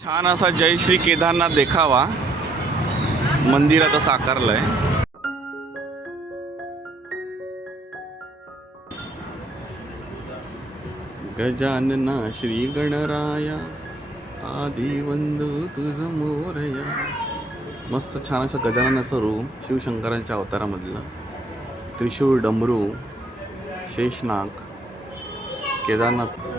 छान असा जय श्री केदारनाथ देखावा. मंदिराचा आहे गजानना श्री गणराया आदी वंदू तुझ मोरया. मस्त छान असं गजाननाचं रूप शिवशंकरांच्या अवतारामधलं. त्रिशूळ डमरू शेषनाग केदारनाथ.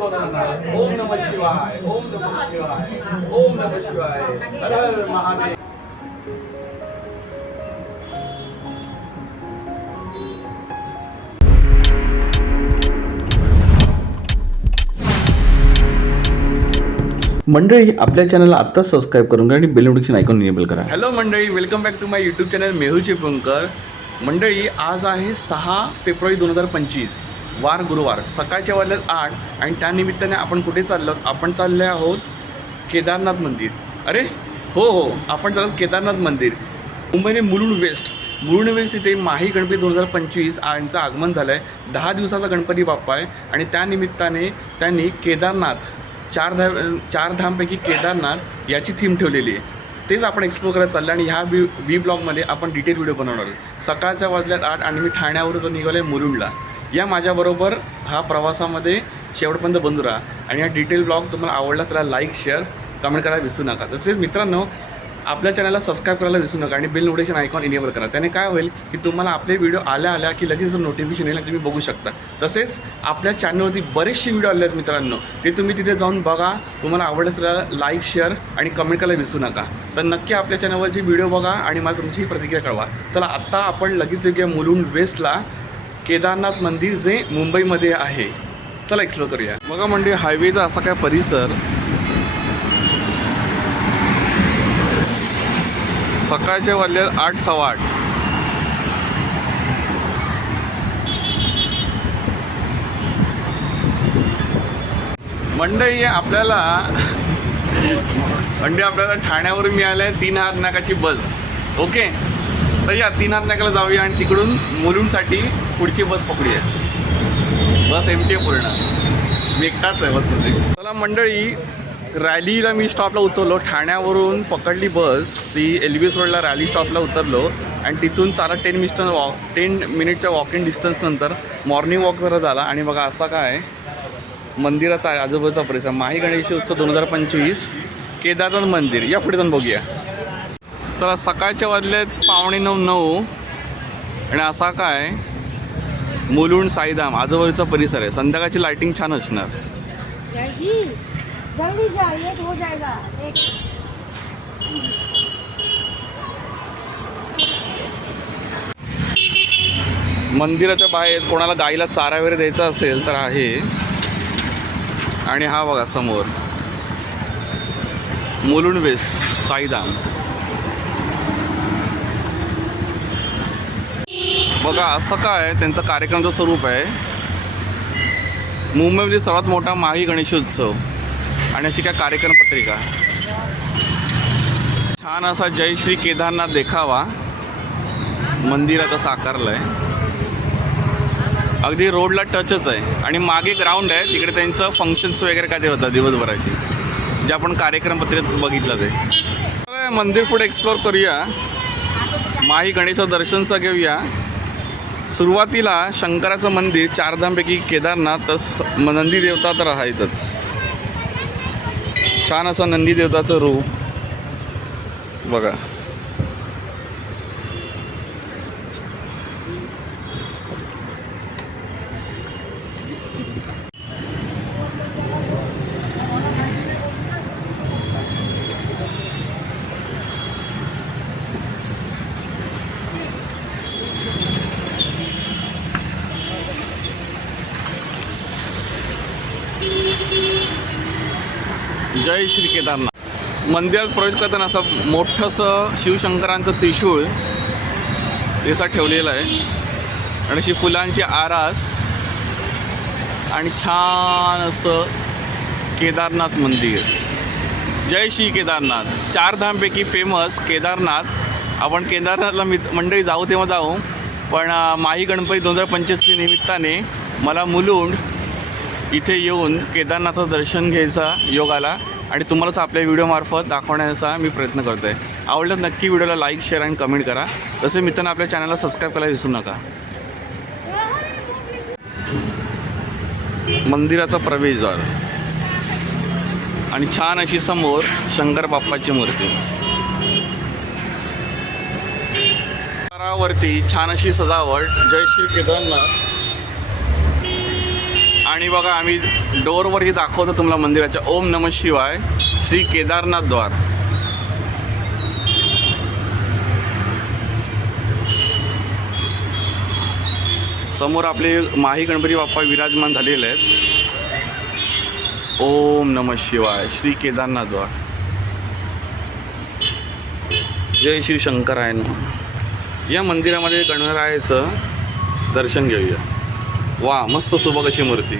जय श्री केदारनाथ ओम नम शिवाय ओम नम शिवाय ओम नम शिवाय. हर हर महादेव. मंडळी आपल्या चॅनलला आत्ताच सबस्क्राईब करून घ्या आणि बेल नोटिफिकेशन ऐकून इनेबल करा. हॅलो मंडळी welcome back to my YouTube channel Mehul Chiplunkar मंडळी आज आहे सहा फेब्रुवारी दोन हजार पंचवीस. वार गुरुवार सकाळच्या वाजल्यात आठ आणि त्यानिमित्ताने आपण कुठे चाललो? आपण चालले आहोत केदारनाथ मंदिर. अरे हो हो आपण चालत केदारनाथ मंदिर. मुंबईने मुलुंड वेस्ट. मुलुंड वेस्ट इथे माही गणपती दोन हजार पंचवीस यांचं आगमन झालं आहे दहा दिवसाचा गणपती बाप्पा आहे आणि त्यानिमित्ताने त्यांनी केदारनाथ चार धा चार धामपैकी केदारनाथ याची थीम ठेवलेली आहे. तेच आपण एक्सप्लोर करत चाललं आणि ह्या व्ही व्ही ब्लॉगमध्ये आपण डिटेल व्हिडिओ बनवणार आहोत. सकाळच्या वाजल्यात आठ आणि मी ठाण्यावरून निघालो आहे मुलुंडला या माझ्याबरोबर हा प्रवासामध्ये शेवटपर्यंत बंधू राहा. आणि हा डिटेल ब्लॉग तुम्हाला आवडला त्याला लाईक शेअर कमेंट करायला विसरू नका. तसेच मित्रांनो आपल्या चॅनलला सबस्क्राईब करायला विसरू नका आणि बिल नोटिफिकेशन आयकॉन इनेबल करा. त्याने काय होईल की तुम्हाला आपले व्हिडिओ आल्या आल्या की लगेच नोटिफिकेशन येईल तुम्ही बघू शकता. तसेच आपल्या चॅनलवरती बरेचसे व्हिडिओ आले आहेत मित्रांनो. ते तुम्ही तिथे जाऊन बघा. तुम्हाला आवडलं तर लाईक शेअर आणि कमेंट करायला विसरू नका. तर नक्की आपल्या चॅनलवरची व्हिडिओ बघा आणि मला तुमची प्रतिक्रिया कळवा. तर आत्ता आपण लगेच लगेच मुलून वेस्टला केदारनाथ मंदिर जे मुंबईमध्ये आहे. चला एक्सप्लोर करूया. बघा म्हणजे हायवेचा असा काय परिसर. सकाळच्या वाजल्यात आठ सव्वा आठ. मंडई आपल्याला म्हणजे आपल्याला ठाण्यावरून मिळालं आहे तीन हात नाकाची बस ओके तर या तीन हात नाकाला जाऊया आणि तिकडून मुलुंडसाठी पुढची बस पकडूया. बस एम टी पूर्ण. मी एकटाच आहे बसमध्ये. चला मंडळी रॅलीला मी स्टॉपला उतरलो. ठाण्यावरून पकडली बस. ती एल बी एस रोडला रॅली स्टॉपला उतरलो. आणि तिथून चाला टेन मिस्टन वॉक टेन मिनिटच्या वॉकिंग डिस्टन्सनंतर मॉर्निंग वॉक जरा झाला. आणि बघा असा काय मंदिराचा आहे आजूबाजूचा परिसर. माही गणेश उत्सव दोन हजार पंचवीस. केदारनाथ मंदिर. या पुढे जाऊन बघूया. तर सकाळच्या वाजल्यात पावणे नऊ नऊ. आणि असा काय मुलुंड साईधाम आजूबाजूचा परिसर आहे. संध्याकाळची लाइटिंग छान असणार. हो मंदिराच्या बाहेर कोणाला गाईला चारा वगैरे द्यायचा असेल तर आहे. आणि हा बघा समोर. मुलुंड वेस्ट साईधाम. बघा असं काय त्यांचा कार्यक्रमाचं स्वरूप आहे मुंबईमध्ये सर्वात मोठा माही गणेशोत्सव आणि अशी काय कार्यक्रम पत्रिका. छान असा जय श्री केदारनाथ देखावा. मंदिराचा साकारला आहे अगदी रोडला टचच आहे. आणि मागे ग्राउंड आहे. तिकडे त्यांचं फंक्शन्स वगैरे काय ते होतात दिवसभराची. जे आपण कार्यक्रम पत्रिकेत बघितलं ते. तर मंदिर पुढे एक्सप्लोर करूया. माही गणेशचं दर्शनचं घेऊया. सुरुवातीला शंकराचं मंदिर चारधामपैकी केदारनाथ तर स- म- नंदी देवता तर आहेतच. छान असं नंदी देवताचं रूप. बघा. जय श्री केदारनाथ. मंदिरात प्रवेश करताना असं मोठंसं शिवशंकरांचं त्रिशूळ दिसा ठेवलेलं आहे. आणि अशी फुलांची आरास आणि छान असं केदारनाथ मंदिर. जय श्री केदारनाथ. चार धामपैकी फेमस केदारनाथ. आपण केदारनाथला मी मंडळी जाऊ तेव्हा जाऊ. पण माही गणपती दोन हजार पंचवीसच्या निमित्ताने मला मुलुंड इथे येऊन केदारनाथचं दर्शन घ्यायचा योग आला. आणि तुम्हालाच आपल्या व्हिडिओमार्फत दाखवण्याचा मी प्रयत्न करतो आहे आवडलं नक्की व्हिडिओला लाईक शेअर आणि कमेंट करा. तसे मित्रांनो आपल्या चॅनलला सबस्क्राईब करायला विसरू नका. मंदिराचा प्रवेशद्वार आणि छान अशी समोर शंकर बाप्पाची मूर्ती. वरती छान अशी सजावट. जय श्री केदारनाथ. आणि बघा आम्ही डोरवरती दाखवतो तुम्हाला मंदिराच्या. ओम नम शिवाय श्री केदारनाथ द्वार. समोर आपले माही गणपती बाप्पा विराजमान झालेले आहेत. ओम नम शिवाय श्री केदारनाथ द्वार. जय श्री शंकरायन या मंदिरामध्ये गणरायाचं दर्शन घेऊया. वा मस्त सुबक अशी मूर्ती.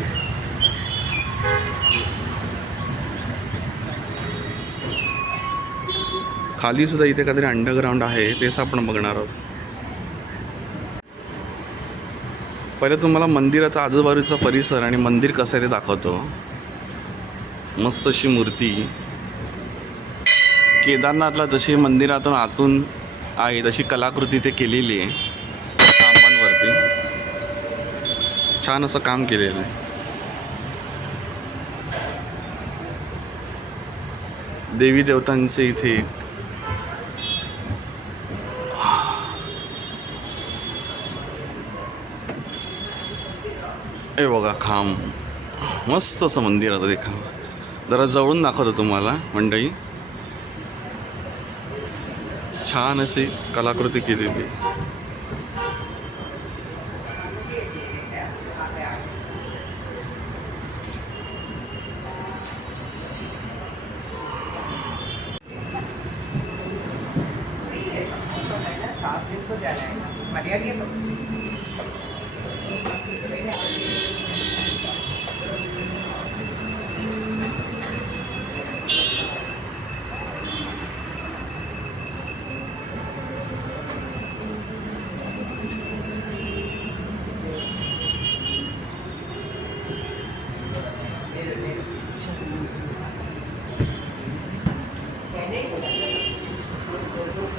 खाली सुद्धा इथे काहीतरी अंडरग्राऊंड आहे तेच आपण बघणार आहोत. पहिले तुम्हाला मंदिराचा आजूबाजूचा परिसर आणि मंदिर कसं आहे ते दाखवतो. मस्त अशी मूर्ती. केदारनाथला जशी मंदिरातून आतून आहे तशी कलाकृती ते केलेली आहे. छान असं काम केलेलं आहे. देवी देवतांचे इथे हे बघा खांब. मस्त असं मंदिर आता देखा. जरा जवळून दाखवतो तुम्हाला मंडळी. छान अशी कलाकृती केलेली.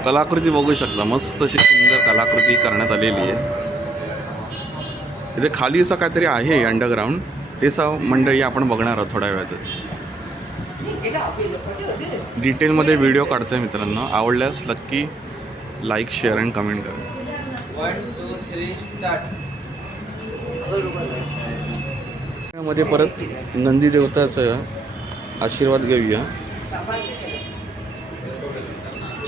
कलाकृती बघू शकता. मस्त अशी सुंदर कलाकृती करण्यात आलेली आहे. इथे खाली असं काहीतरी आहे अंडरग्राऊंड ते सा मंडळी आपण बघणार आहोत थोड्या वेळातच. डिटेलमध्ये व्हिडिओ काढतोय मित्रांनो. आवडल्यास नक्की लाईक शेअर अँड कमेंट करा. मध्ये परत नंदी देवताचा आशीर्वाद घेऊया.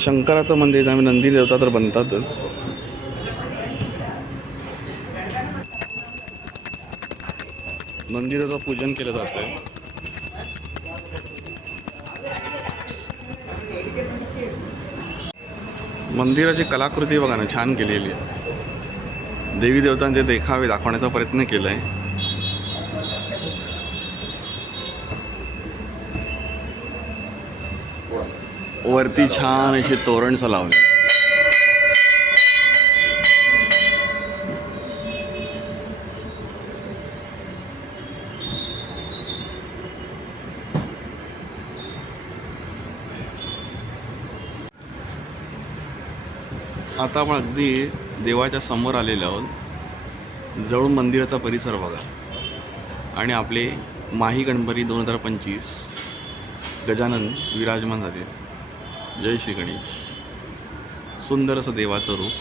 शंकराचं मंदिर आम्ही नंदी देवता तर बनतातच. मंदिराचं पूजन केलं जातं मंदिराची कलाकृती बघा ना छान केलेली आहे. देवी देवतांचे देखावे दाखवण्याचा प्रयत्न केला आहे वरती छान असे तोरण लावले आता आपण अगदी देवाच्या समोर आलेलो आहोत. जवळून मंदिराचा परिसर बघा. आणि आपले माही गणपती दोन हजार पंचवीस गजानन विराजमान झाले. जय श्री गणेश. सुंदर असं देवाचं रूप.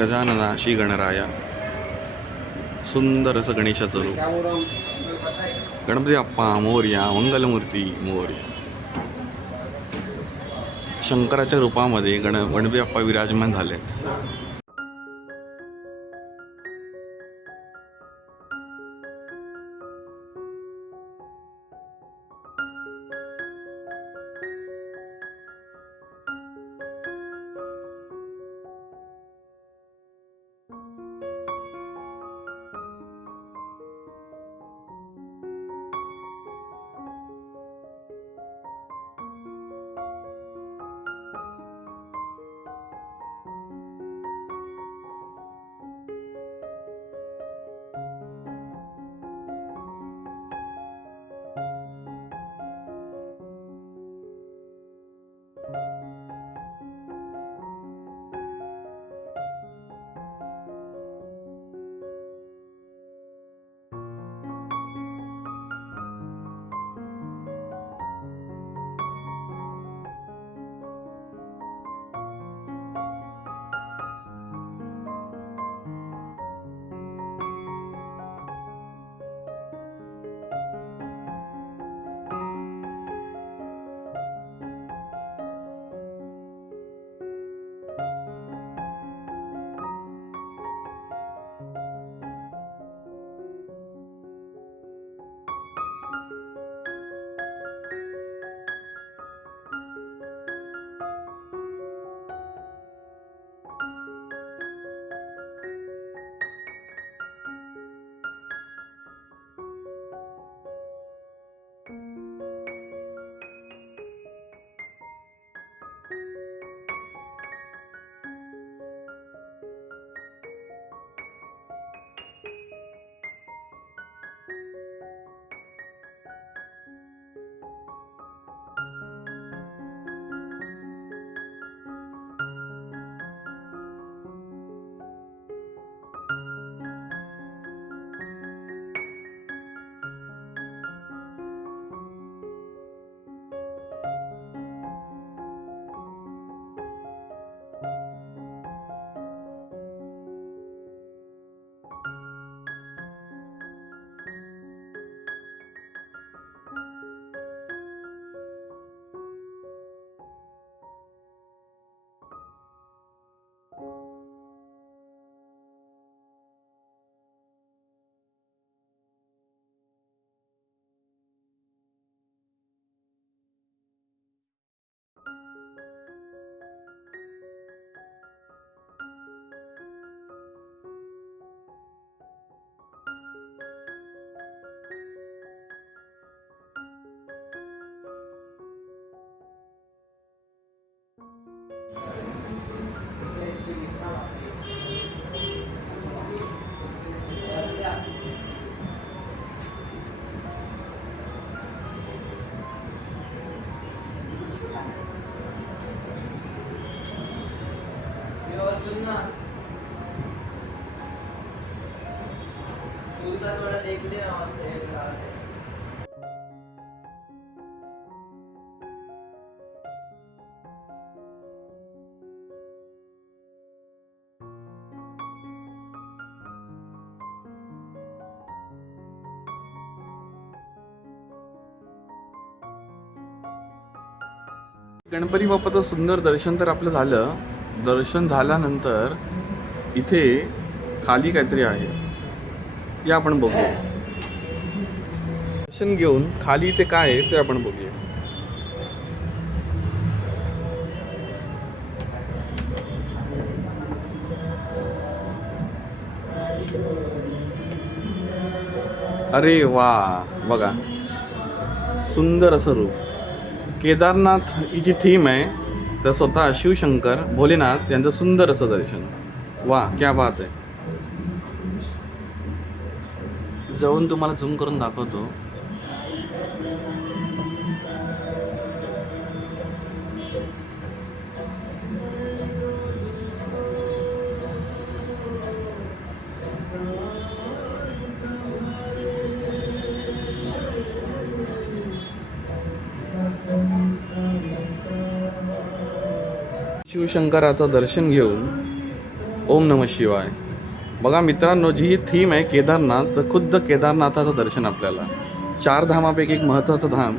गजानना श्री गणराया. सुंदर असं गणेशाचं रूप गणपती अप्पा मोर्या मंगलमूर्ती मोर्या. शंकराच्या रूपामध्ये गण गणपती अप्पा विराजमान झालेत. गणपती बाप्पाचं सुंदर दर्शन तर आपलं झालं. दर्शन झाल्यानंतर इथे खाली काहीतरी आहे. या आपण बघूया. दर्शन घेऊन खाली इथे काय आहे ते आपण बघूया. अरे वा बघा. सुंदर असं रूप. केदारनाथ ही जी थीम आहे तर स्वतः शिवशंकर भोलेनाथ यांचं सुंदर असं दर्शन. वा क्या बात आहे. जवळून तुम्हाला झूम करून दाखवतो. शिवशंकराचं दर्शन घेऊन ओम नम शिवाय. बघा मित्रांनो जी ही थीम आहे केदारनाथ तर खुद्द केदारनाथाचं दर्शन आपल्याला. चार धामापैकी एक महत्त्वाचं धाम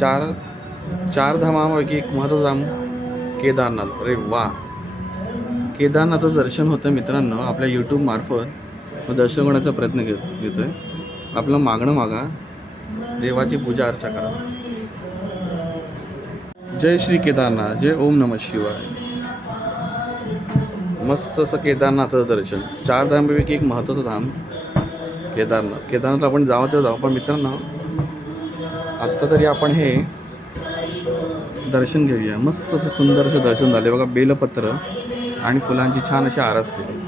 चार चार धामापैकी एक महत्त्वाचं धाम केदारनाथ. अरे वा. केदारनाथचं दर्शन होतं मित्रांनो आपल्या यूट्यूबमार्फत मग दर्शन होण्याचा प्रयत्न घेत घेतो आहे आपलं मागणं मागा. देवाची पूजा अर्चा करा. जय श्री केदारनाथ जय ओम नम शिवाय. मस्त असं केदारनाथचं दर्शन. चार धामपैकी एक महत्त्वाचं धाम केदारनाथ. केदारनाथ आपण जावं तर जाऊ पण मित्रांनो आत्ता तरी आपण हे दर्शन घेऊया. मस्त असं सुंदर असं दर्शन झाले बघा बेलपत्र आणि फुलांची छान अशी आरास केली.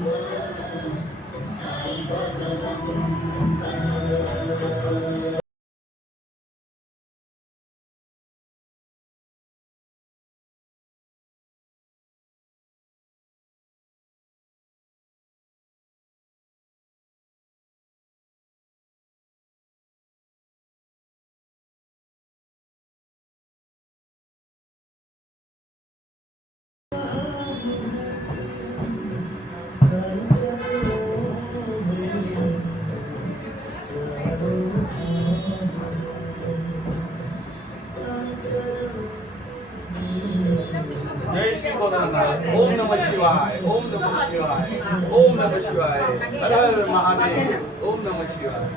ओम नम शिवाय ओम नम शिवाय ओम नम शिवाय। हर हर महादेव ओम नम शिवाय।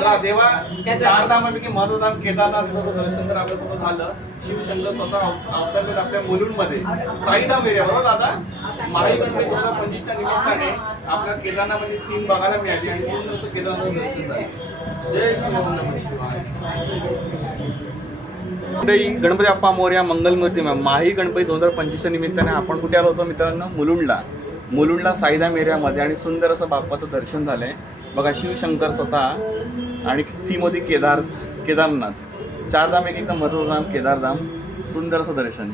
चला देवा चार धामापैकी महत्वधाम केदारनाथ इथं दर्शन तर आपल्यासोबत झालं. शिवशंकर स्वतः अव- अवतरलेत आपल्या मुलुंडमध्ये. साईधाम एरिया बरोबर आता माही गणपती दोन हजार पंचवीसच्या निमित्ताने आपल्या केदारनाथमध्ये थीम बघायला मिळाली आणि सुंदर असं केदारनाथ दर्शन झालं. जय श्री ओम नम शिवाय. मंडळी गणपती बाप्पा मोर्या मंगलमूर्ती माही गणपती दोन हजार पंचवीसच्या निमित्ताने आपण कुठे आलो होतो मित्रांनो? मुलुंडला. मुलुंडला साईधाम एरियामध्ये आणि सुंदर असं बाप्पाचं दर्शन झालंय. बघा शिवशंकर स्वतः आणि ती होती केदार केदारनाथ. चारधाम एक एकदम महत्त्वाचं धाम केदारधाम. सुंदर असं दर्शन.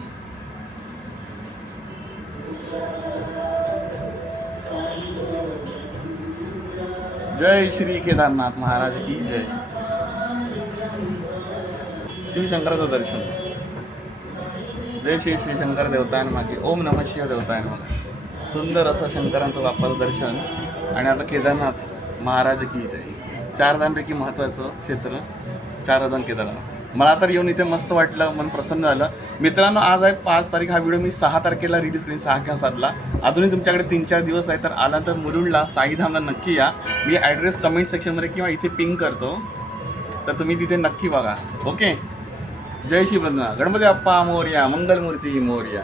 जय श्री केदारनाथ महाराज की जय. शिवशंकराचं दर्शन. जय श्री शिवशंकर शंकर देवतायन मागे. ओम नम शिव देवतायन मागे. सुंदर असं शंकरांचं बाप्पाचं दर्शन. आणि आपलं केदारनाथ महाराज की जय. चारधामपैकी महत्त्वाचं क्षेत्र चारधाम केदारनाथ. मला तर येऊन इथे मस्त वाटलं मन प्रसन्न झालं. मित्रांनो आज आहे पाच तारीख. हा व्हिडिओ मी सहा तारखेला रिलीज करेन सहा किंवा सातला. अजूनही तुमच्याकडे तीन चार दिवस आहे तर आला तर मुरुडला साईधामला नक्की या. मी ॲड्रेस कमेंट सेक्शनमध्ये किंवा इथे पिंग करतो. तर तुम्ही तिथे नक्की बघा. ओके जय श्री प्रधान गणपती बाप्पा मोर्या मंगलमूर्ती मोर्या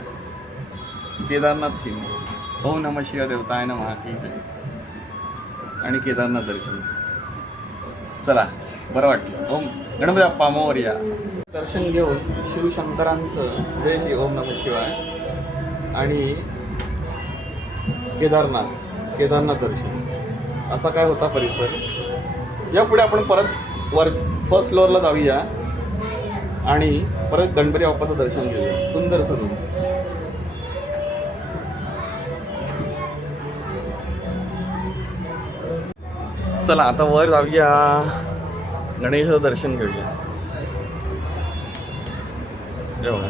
केदारनाथ थीम ओम नम शिवा देवताय नमः की जय. आणि केदारनाथ दर्शन. चला बरं वाटलं. ओम गणपती बाप्पा मोर्या. दर्शन घेऊन शिवशंकरांचं जय श्री ओम नम शिवाय. आणि केदारनाथ केदारनाथ दर्शन. असा काय होता परिसर? या पुढे आपण परत वर फर्स्ट फ्लोअरला जाऊया. आणि परत गणपती बाप्पाचं दर्शन घेऊया. सुंदर सरू चला आता वर जाऊया. गणेशाचं दर्शन घेऊया. जेव्हा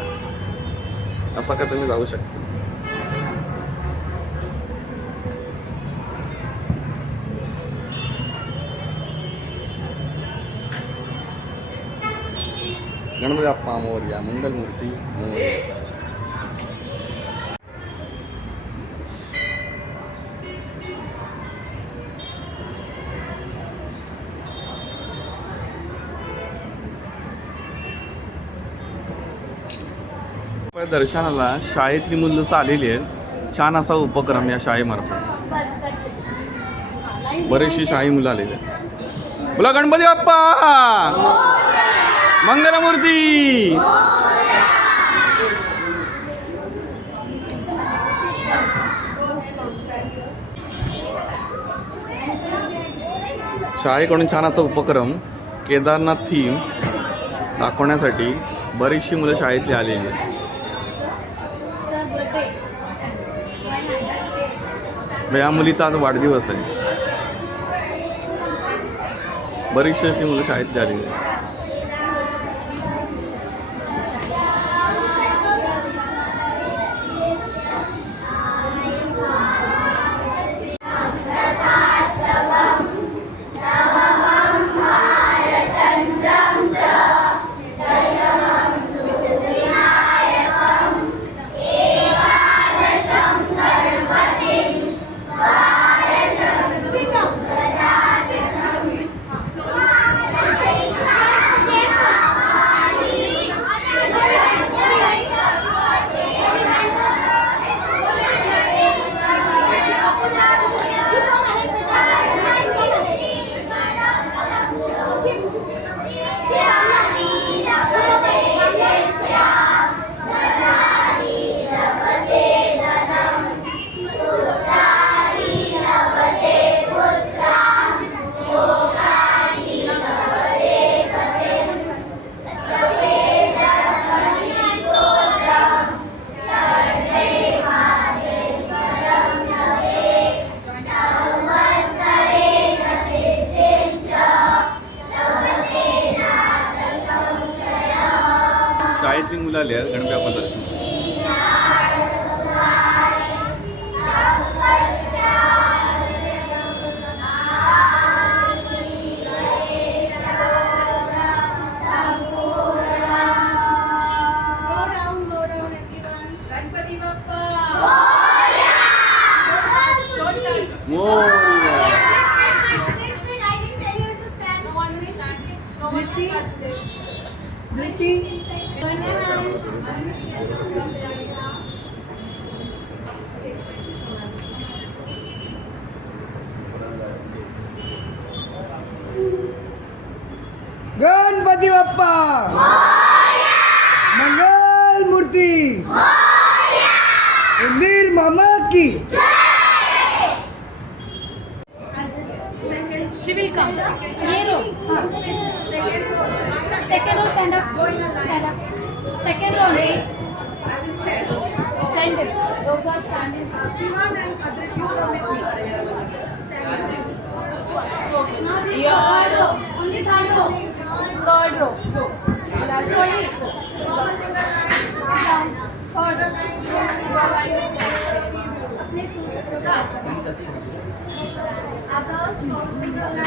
असं का तुम्ही जाऊ शकता? गणपती बाप्पा मोरया मंगलमूर्ती मोरया. दर्शनाला शाळेतली मुलं आलेली आहेत. छान असा उपक्रम या शाळेमार्फत. बरेचशी शाळी मुलं आलेली आहेत. बोला गणपती बाप्पा मंगलमूर्ती! शाळेकडून छान असा उपक्रम केदारनाथ थीम दाखवण्यासाठी बरीचशी मुलं शाळेतली आलेली आहेत. या मुलीचा आज वाढदिवस आहे. बरीचशी अशी मुलं शाळेतली आलेली आहेत. शाळेतली मुलं आली आहेत गणपती ಗಣಪತಿ ಬಪ್ಪ ಮಂಗಲ್ ಮೂರ್ತಿ ಉಂದೀರ್ ಮಾಮಕ್ಕಿ ಶಿವಿಲ್ಕ ಏನು second row stand up second row sign those are standing ಇವಾಗ ಅದ್ರ ಕ್ಯೂ ಓಕೆ ನಾವ್ Others from single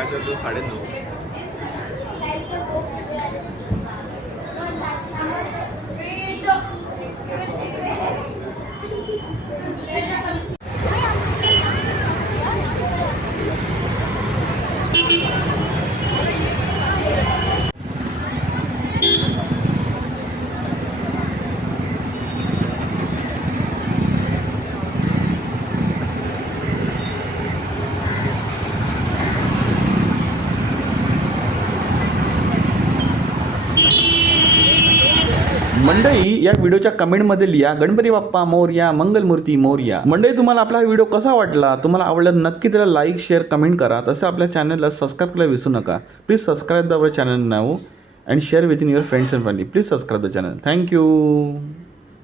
सकाळच्या साडे साडेनऊ व्हिडिओच्या कमेंटमध्ये लिहा गणपती बाप्पा मोर्या मंगलमूर्ती मोर्या. मंडळी तुम्हाला आपला हा व्हिडिओ कसा वाटला? तुम्हाला आवडला नक्की त्याला लाईक शेअर कमेंट करा. तसं आपल्या चॅनलला सबस्क्राईब करायला विसरू नका. Please subscribe the our channel now and share with in your friends and family please subscribe the channel thank you